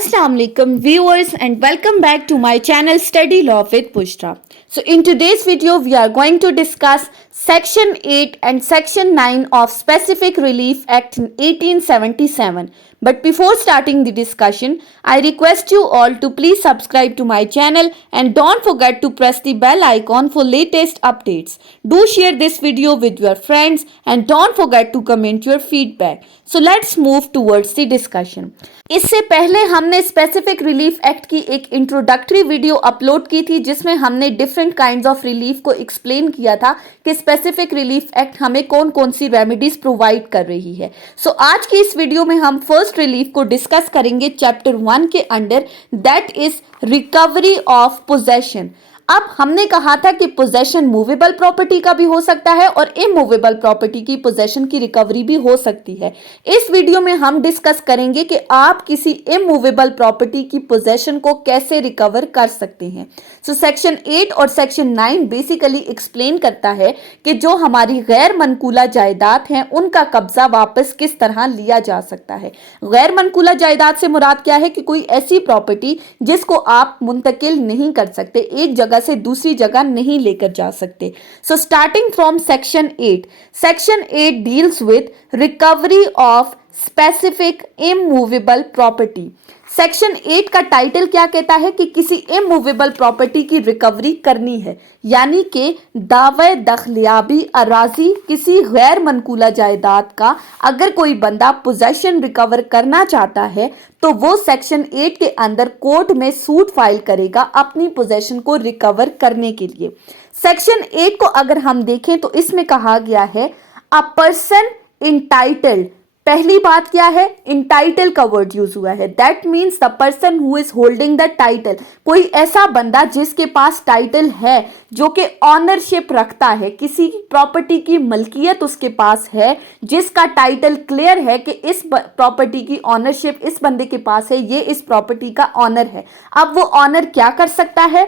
Assalamu alaikum viewers and welcome back to my channel Study Law with Pushra. So in today's video we are going to discuss Section 8 and Section 9 of Specific Relief Act 1877. But before starting the discussion, I request you all to please subscribe to my channel and don't forget to press the bell icon for latest updates. Do share this video with your friends and don't forget to comment your feedback. So let's move towards the discussion. इससे पहले हमने specific relief act की एक introductory video upload की थी जिसमें हमने different kinds of relief को एक्सप्लेन किया था कि स्पेसिफिक रिलीफ एक्ट हमें कौन कौन सी रेमेडीज प्रोवाइड कर रही है। सो आज की इस वीडियो में हम फर्स्ट रिलीफ को डिस्कस करेंगे चैप्टर 1 के under, that is recovery of possession. अब हमने कहा था कि पोजेशन मूवेबल प्रॉपर्टी का भी हो सकता है और इमूवेबल प्रॉपर्टी की पोजेशन की रिकवरी भी हो सकती है। इस वीडियो में हम डिस्कस करेंगे कि आप किसी इमूवेबल प्रॉपर्टी की पोजेशन को कैसे रिकवर कर सकते हैं। सो सेक्शन 8 और सेक्शन 9 बेसिकली एक्सप्लेन करता है कि जो हमारी गैर मनकूला जायदाद हैं उनका कब्जा वापस किस तरह लिया जा सकता है। गैर मनकूला जायदाद से मुराद क्या है कि कोई ऐसी प्रॉपर्टी जिसको आप मुंतकिल नहीं कर सकते, एक जगह से दूसरी जगह नहीं लेकर जा सकते। So starting from section 8, section 8 deals with recovery of specific immovable property. Section 8 का टाइटल क्या कहता है कि किसी इमूवेबल प्रॉपर्टी की रिकवरी करनी है, यानी कि दावे दखलियाबी अराजी किसी गैर मनकूला जायदाद का अगर कोई बंदा पोजेशन रिकवर करना चाहता है तो वो सेक्शन 8 के अंदर कोर्ट में सूट फाइल करेगा अपनी पोजेशन को रिकवर करने के लिए। सेक्शन 8 को अगर हम देखें तो इसमें कहा गया है अ पर्सन इंटाइटल्ड। पहली बात क्या है, इंटाइटल का वर्ड यूज हुआ है, that means the person who is holding the title. कोई ऐसा बंदा जिसके पास टाइटल है, जो कि ऑनरशिप रखता है, किसी प्रॉपर्टी की मलकियत उसके पास है, जिसका टाइटल क्लियर है कि इस प्रॉपर्टी की ऑनरशिप इस बंदे के पास है, ये इस प्रॉपर्टी का ऑनर है। अब वो ऑनर क्या कर सकता है,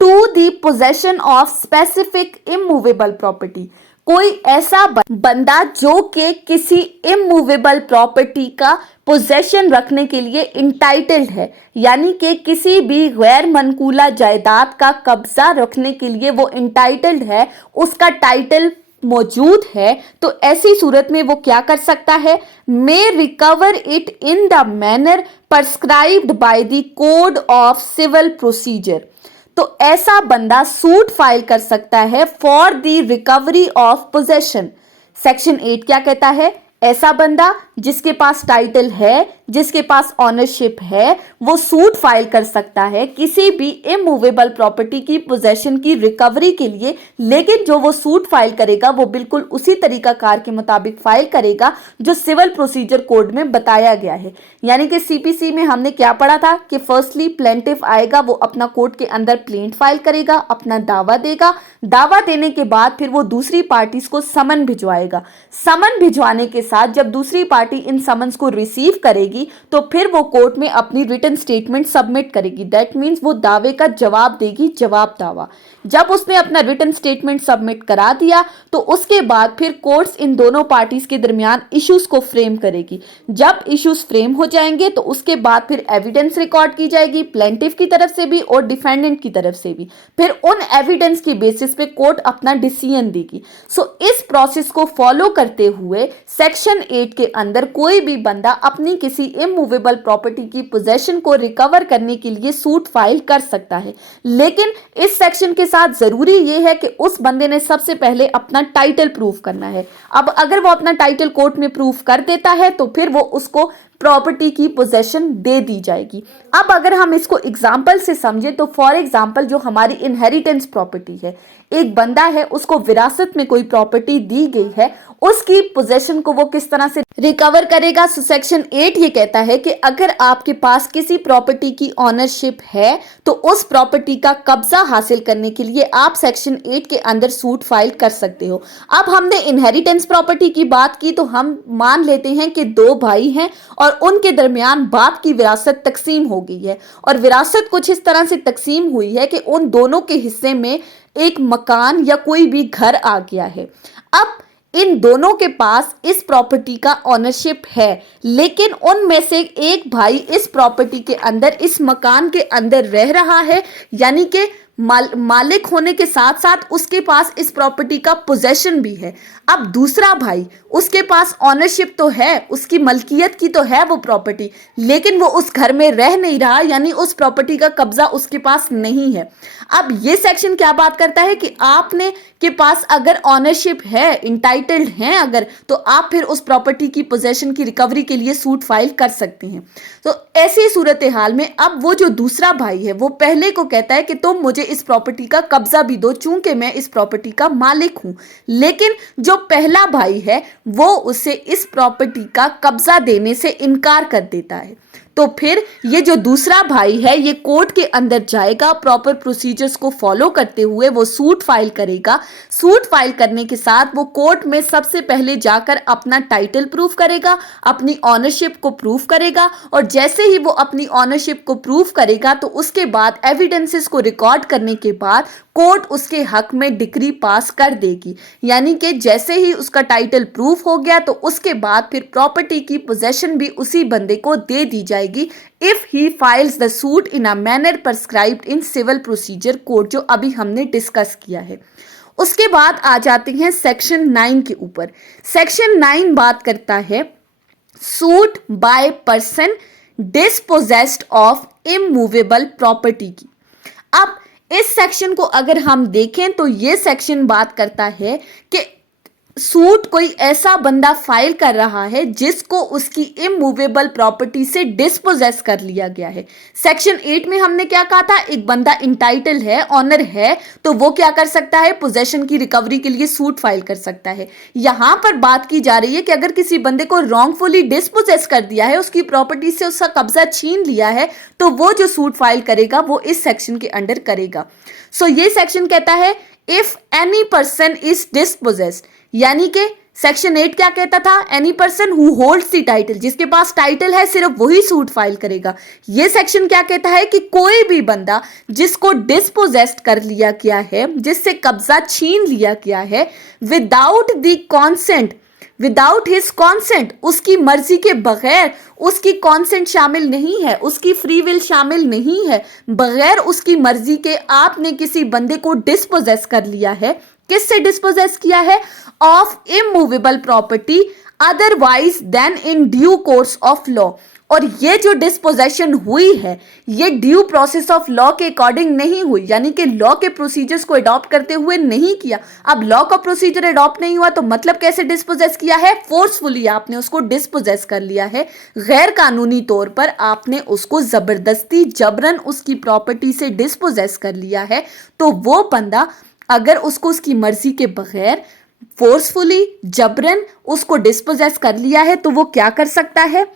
to the possession of specific immovable property. कोई ऐसा बंदा जो कि किसी इमूवेबल प्रॉपर्टी का पोजेशन रखने के लिए इंटाइटल्ड है, यानी कि किसी भी गैर मनकूला जायदाद का कब्जा रखने के लिए वो इंटाइटल्ड है, उसका टाइटल मौजूद है, तो ऐसी सूरत में वो क्या कर सकता है, may recover it in the manner prescribed by the code of civil procedure. तो ऐसा बंदा सूट फाइल कर सकता है for the recovery of possession. Section 8 क्या कहता है, ऐसा बंदा जिसके पास टाइटल है, जिसके पास ऑनरशिप है, वो सूट फाइल कर सकता है किसी भी इमूवेबल प्रॉपर्टी की पोजेशन की रिकवरी के लिए, लेकिन जो वो सूट फाइल करेगा वो बिल्कुल उसी तरीकाकार के मुताबिक फाइल करेगा जो सिविल प्रोसीजर कोड में बताया गया है। यानी कि सीपीसी में हमने क्या पढ़ा था कि फर्स्टली प्लेंटिफ आएगा, वो अपना कोर्ट के अंदर प्लेंट फाइल करेगा, अपना दावा देगा, दावा देने के बाद फिर वो दूसरी पार्टीज को समन भिजवाएगा। समन भिजवाने के साथ जब दूसरी पार्टी इन समन्स को रिसीव करेगी तो फिर वो कोर्ट में अपनी रिटन स्टेटमेंट सबमिट करेगी, दैट मीन्स वो दावे का जवाब देगी, जवाब दावा। जब उसने अपना रिटन स्टेटमेंट सबमिट करा दिया तो उसके बाद फिर कोर्ट्स इन दोनों पार्टीज के दरमियान इश्यूज को फ्रेम करेगी। जब इश्यूज फ्रेम हो जाएंगे तो उसके बाद फिर एविडेंस रिकॉर्ड की जाएगी, प्लेंटिफ की तरफ से भी और डिफेंडेंट की तरफ से भी। फिर उन एविडेंस की बेसिस पे कोर्ट अपना डिसीजन देगी। सो इस प्रोसेस को फॉलो करते हुए सेक्शन 8 के अंदर कोई भी बंदा अपनी किसी इमूवेबल प्रॉपर्टी की पोजेशन को रिकवर करने के लिए सूट फाइल कर सकता है, लेकिन इस सेक्शन के साथ जरूरी यह है कि उस बंदे ने सबसे पहले अपना टाइटल प्रूव करना है। अब अगर वो अपना टाइटल कोर्ट में प्रूव कर देता है तो फिर वो उसको प्रॉपर्टी की पोजेशन दे दी जाएगी। अब अगर हम इसको एग्जाम्पल से समझे तो फॉर एग्जाम्पल जो हमारी इनहेरिटेंस प्रॉपर्टी है, एक बंदा है उसको विरासत में कोई प्रॉपर्टी दी गई है, उसकी पोजेशन को वो किस तरह से रिकवर करेगा। सो सेक्शन 8 ये कहता है कि अगर आपके पास किसी प्रॉपर्टी की ऑनरशिप है तो उस प्रॉपर्टी का कब्जा हासिल करने के लिए आप सेक्शन 8 के अंदर सूट फाइल कर सकते हो। अब हमने इनहेरिटेंस प्रॉपर्टी की बात की तो हम मान लेते हैं कि दो भाई हैं और उनके दरमियान बाप की विरासत तकसीम हो गई है और विरासत कुछ इस तरह से तकसीम हुई है कि उन दोनों के हिस्से में एक मकान या कोई भी घर आ गया है। अब इन दोनों के पास इस प्रॉपर्टी का ऑनरशिप है, लेकिन उनमें से एक भाई इस प्रॉपर्टी के अंदर, इस मकान के अंदर रह रहा है, यानी कि मालिक होने के साथ साथ उसके पास इस प्रॉपर्टी का पोजेशन भी है। अब दूसरा भाई, उसके पास ऑनरशिप तो है, उसकी मलकियत की तो है वो प्रॉपर्टी, लेकिन वो उस घर में रह नहीं रहा, यानी उस प्रॉपर्टी का कब्जा उसके पास नहीं है। अब ये सेक्शन क्या बात करता है कि आपने के पास अगर ऑनरशिप है, इंटाइटल्ड हैं अगर, तो आप फिर उस प्रॉपर्टी की पोजेशन की रिकवरी के लिए सूट फाइल कर सकते हैं। तो ऐसी सूरत हाल में अब वो जो दूसरा भाई है वो पहले को कहता है कि तुम मुझे इस प्रॉपर्टी का कब्जा भी दो, चूंकि मैं इस प्रॉपर्टी का मालिक हूं। लेकिन जो पहला भाई है वो उसे इस प्रॉपर्टी का कब्जा देने से इनकार कर देता है। तो फिर ये जो दूसरा भाई है ये कोर्ट के अंदर जाएगा, प्रॉपर प्रोसीजर्स को फॉलो करते हुए वो सूट फाइल करेगा। सूट फाइल करने के साथ वो कोर्ट में सबसे पहले जाकर अपना टाइटल प्रूफ करेगा, अपनी ऑनरशिप को प्रूफ करेगा, और जैसे ही वो अपनी ऑनरशिप को प्रूफ करेगा तो उसके बाद एविडेंसेस को रिकॉर्ड करने के बाद कोर्ट उसके हक में डिक्री पास कर देगी। यानी कि जैसे ही उसका टाइटल प्रूफ हो गया तो उसके बाद फिर प्रॉपर्टी की पोजेशन भी उसी बंदे को दे दी जाएगी, if he files the suit in a manner prescribed in civil procedure code, जो अभी हमने डिस्कस किया है। उसके बाद आ जाते हैं सेक्शन 9 के ऊपर। सेक्शन 9 बात करता है suit by person dispossessed of immovable property की। अब इस सेक्शन को अगर हम देखें तो ये सेक्शन बात करता है कि सूट कोई ऐसा बंदा फाइल कर रहा है जिसको उसकी इमूवेबल प्रॉपर्टी से डिस्पोजेस कर लिया गया है। सेक्शन 8 में हमने क्या कहा था, एक बंदा इंटाइटल है, ऑनर है, तो वो क्या कर सकता है, पोजेशन की रिकवरी के लिए सूट फाइल कर सकता है। यहां पर बात की जा रही है कि अगर किसी बंदे को रॉन्गफुली डिस्पोजेस कर दिया है, उसकी प्रॉपर्टी से उसका कब्जा छीन लिया है, तो वो जो सूट फाइल करेगा वो इस सेक्शन के अंडर करेगा। सो ये सेक्शन कहता है if any person is dispossessed, यानी कि सेक्शन 8 क्या कहता था, any person who holds the title, जिसके पास टाइटल है सिर्फ वही सूट फाइल करेगा। ये सेक्शन क्या कहता है कि कोई भी बंदा जिसको डिस्पोजेस्ड कर लिया गया है, जिससे कब्जा छीन लिया गया है, without the consent, without his consent, उसकी मर्जी के बगैर, उसकी कॉन्सेंट शामिल नहीं है, उसकी फ्री विल शामिल नहीं है, बगैर उसकी मर्जी के आपने किसी बंदे को डिस्पोजेस कर लिया है। किससे डिस्पोजेस किया है, of immovable property otherwise than in due course of law. और ये जो डिस्पोजेशन हुई है ये ड्यू प्रोसेस ऑफ लॉ के अकॉर्डिंग नहीं हुई, यानी कि लॉ के प्रोसीजर्स को अडॉप्ट करते हुए नहीं किया। अब लॉ का प्रोसीजर अडॉप्ट नहीं हुआ तो मतलब कैसे डिस्पोजेस किया है, फोर्सफुली आपने उसको डिस्पोजेस कर लिया है, गैर कानूनी तौर पर आपने उसको जबरदस्ती जबरन उसकी प्रॉपर्टी से डिस्पोजेस कर लिया है। तो वो बंदा अगर उसको उसकी मर्जी के बगैर फोर्सफुली जबरन उसको डिस्पोजेस कर लिया है तो वो क्या कर सकता है,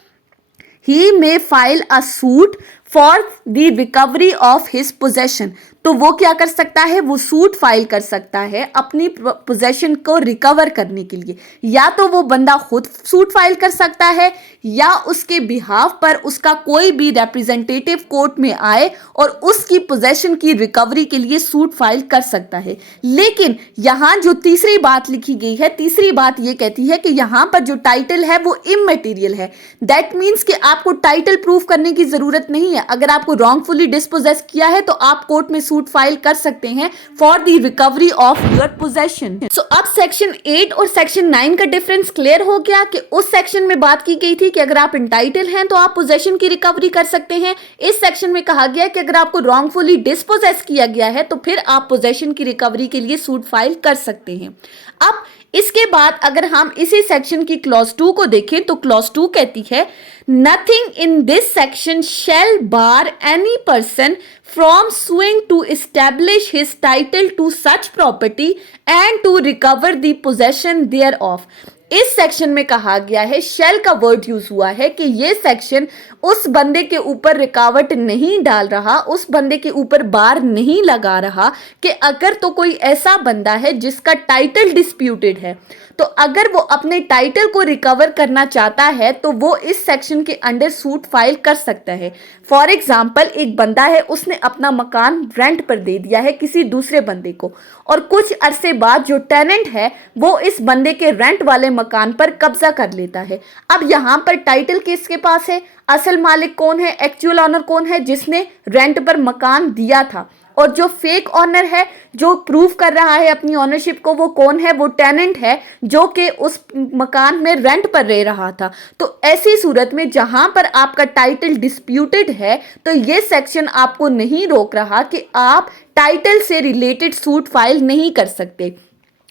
he may file a suit for the recovery of his possession। तो वो क्या कर सकता है, वो सूट फाइल कर सकता है अपनी पोजेशन को रिकवर करने के लिए। या तो वो बंदा खुद सूट फाइल कर सकता है या उसके बिहाफ पर उसका कोई भी रिप्रेजेंटेटिव कोर्ट में आए और उसकी पोजेशन की रिकवरी के लिए सूट फाइल कर सकता है। लेकिन यहाँ जो तीसरी बात लिखी गई है, तीसरी बात ये कहती है कि यहाँ पर जो टाइटल है वो इमटेरियल है। दैट मीन्स कि आपको टाइटल प्रूफ करने की जरूरत नहीं है। अगर आपको रॉन्गफुली डिस्पोजेस किया है तो आप कोर्ट में सूट फाइल कर सकते हैं for the recovery of your possession. So अब सेक्शन 8 और सेक्शन 9 का डिफरेंस क्लियर हो गया कि उस सेक्शन में बात की गई थी कि अगर आप इंटाइटल हैं तो आप पोजेशन की रिकवरी कर सकते हैं। इस सेक्शन में कहा गया कि अगर आपको रॉन्गफुली डिस्पोजेस किया गया है तो फिर आप पोजेशन की रिकवरी के लिए सूट फाइल कर सकते हैं। अब इसके बाद अगर हम इसी सेक्शन की क्लॉज 2 को देखें तो क्लॉज 2 कहती है nothing in this section shall bar any person from suing to establish his title to such property and to recover the possession there of. इस सेक्शन में कहा गया है, शेल का वर्ड यूज हुआ है कि ये सेक्शन उस बंदे के ऊपर रुकावट नहीं डाल रहा, उस बंदे के ऊपर बार नहीं लगा रहा कि अगर तो कोई ऐसा बंदा है जिसका टाइटल डिस्प्यूटेड है, तो अगर वो अपने टाइटल को रिकवर करना चाहता है तो वो इस सेक्शन के अंडर सूट फाइल कर सकता है। फॉर एग्जाम्पल, एक बंदा है, उसने अपना मकान रेंट पर दे दिया है किसी दूसरे बंदे को, और कुछ अरसे बाद जो टेनेंट है वो इस बंदे के रेंट वाले मकान पर कब्जा कर लेता है। अब यहाँ पर टाइटल किसके पास है, असल मालिक कौन है, एक्चुअल ऑनर कौन है, जिसने रेंट पर मकान दिया था, और जो फेक ऑनर है जो प्रूव कर रहा है अपनी ऑनरशिप को, वो कौन है, वो टेनेंट है जो कि उस मकान में रेंट पर रह रहा था। तो ऐसी सूरत में जहां पर आपका टाइटल डिस्प्यूटेड है तो ये सेक्शन आपको नहीं रोक रहा कि आप टाइटल से रिलेटेड सूट फाइल नहीं कर सकते।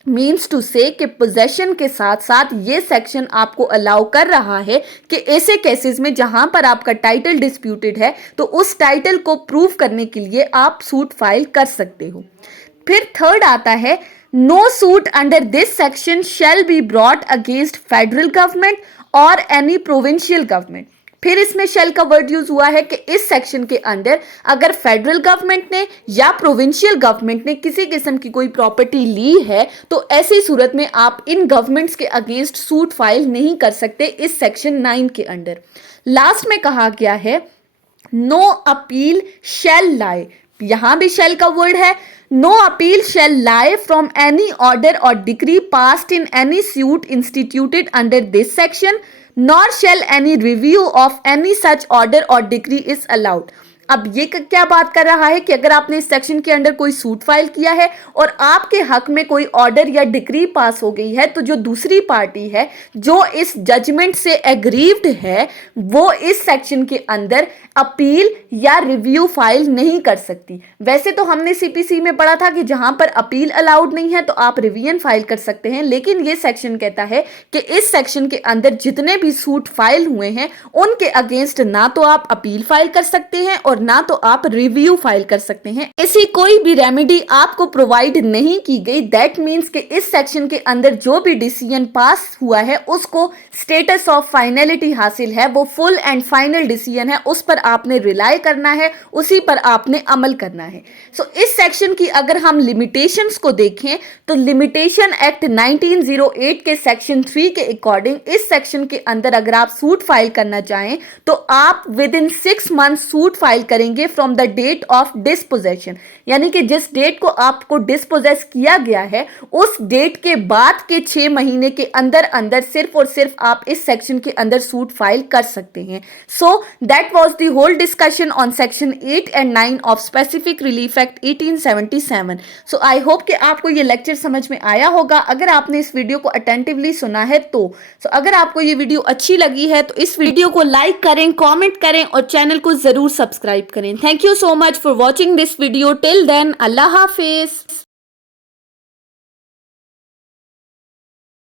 मीन्स टू से कि पोजेशन के साथ साथ ये सेक्शन आपको अलाउ कर रहा है कि ऐसे केसेस में जहां पर आपका टाइटल डिस्प्यूटेड है तो उस टाइटल को प्रूव करने के लिए आप सूट फाइल कर सकते हो। फिर थर्ड आता है, no suit under this section shall be brought against federal government और एनी प्रोविंशियल गवर्नमेंट। फिर इसमें शेल का वर्ड यूज हुआ है कि इस सेक्शन के अंदर अगर फेडरल गवर्नमेंट ने या प्रोविंशियल गवर्नमेंट ने किसी किस्म की कोई प्रॉपर्टी ली है तो ऐसी सूरत में आप इन गवर्नमेंट्स के अगेंस्ट सूट फाइल नहीं कर सकते इस सेक्शन 9 के अंडर। लास्ट में कहा गया है, नो अपील शैल लाई। यहां भी शेल का वर्ड है, no appeal shall lie from any order और decree passed in any suit instituted under this section nor shall any review of any such order or decree is allowed। अब ये क्या बात कर रहा है कि अगर आपने इस सेक्शन के अंडर कोई सूट फाइल किया है और आपके हक में कोई ऑर्डर या डिक्री पास हो गई है तो जो दूसरी पार्टी है जो इस जजमेंट से एग्रीव्ड है वो इस सेक्शन के अंदर अपील या रिव्यू फाइल नहीं कर सकती। वैसे तो हमने सीपीसी में पढ़ा था कि जहां पर अपील अलाउड नहीं है तो आप रिवीजन फाइल कर सकते हैं, लेकिन ये सेक्शन कहता है कि इस सेक्शन के अंदर जितने भी सूट फाइल हुए हैं उनके अगेंस्ट ना तो आप अपील फाइल कर सकते हैं और ना तो आप रिव्यू फाइल कर सकते हैं। ऐसी कोई भी रेमेडी आपको प्रोवाइड नहीं की गई। दैट मीन्स कि इस सेक्शन के अंदर जो भी डिसीजन पास हुआ है उसको स्टेटस ऑफ फाइनलिटी हासिल है, वो फुल एंड फाइनल डिसीजन है, उस पर आपने रिलाई करना है, उसी पर आपने अमल करना है। सो इस सेक्शन की अगर हम लिमिटेशंस को देखें तो लिमिटेशन एक्ट 1908 के सेक्शन 3 के अकॉर्डिंग इस सेक्शन के अंदर अगर आप सूट फाइल करना चाहें तो आप within 6 month suit file करेंगे from the date of dispossession, यानी कि जिस डेट को आपको डिस्पोजेस किया गया है उस डेट के बाद के 6 महीने के अंदर अंदर सिर्फ और सिर्फ आप इस सेक्शन के अंदर सूट फाइल कर सकते हैं। So that was the whole discussion on section 8 and 9 of specific relief act 1877। So I hope कि आपको ये लेक्चर समझ में आया होगा। अगर आपने इस वीडियो को अटेंटिवली सुना है तो अगर आपको ये वीडियो अच्छी लगी है तो इस वीडियो को लाइक करें, कमेंट करें और चैनल को जरूर सब्सक्राइब करें। Thank you so much for watching this video. Till then, अल्लाह हाफिज।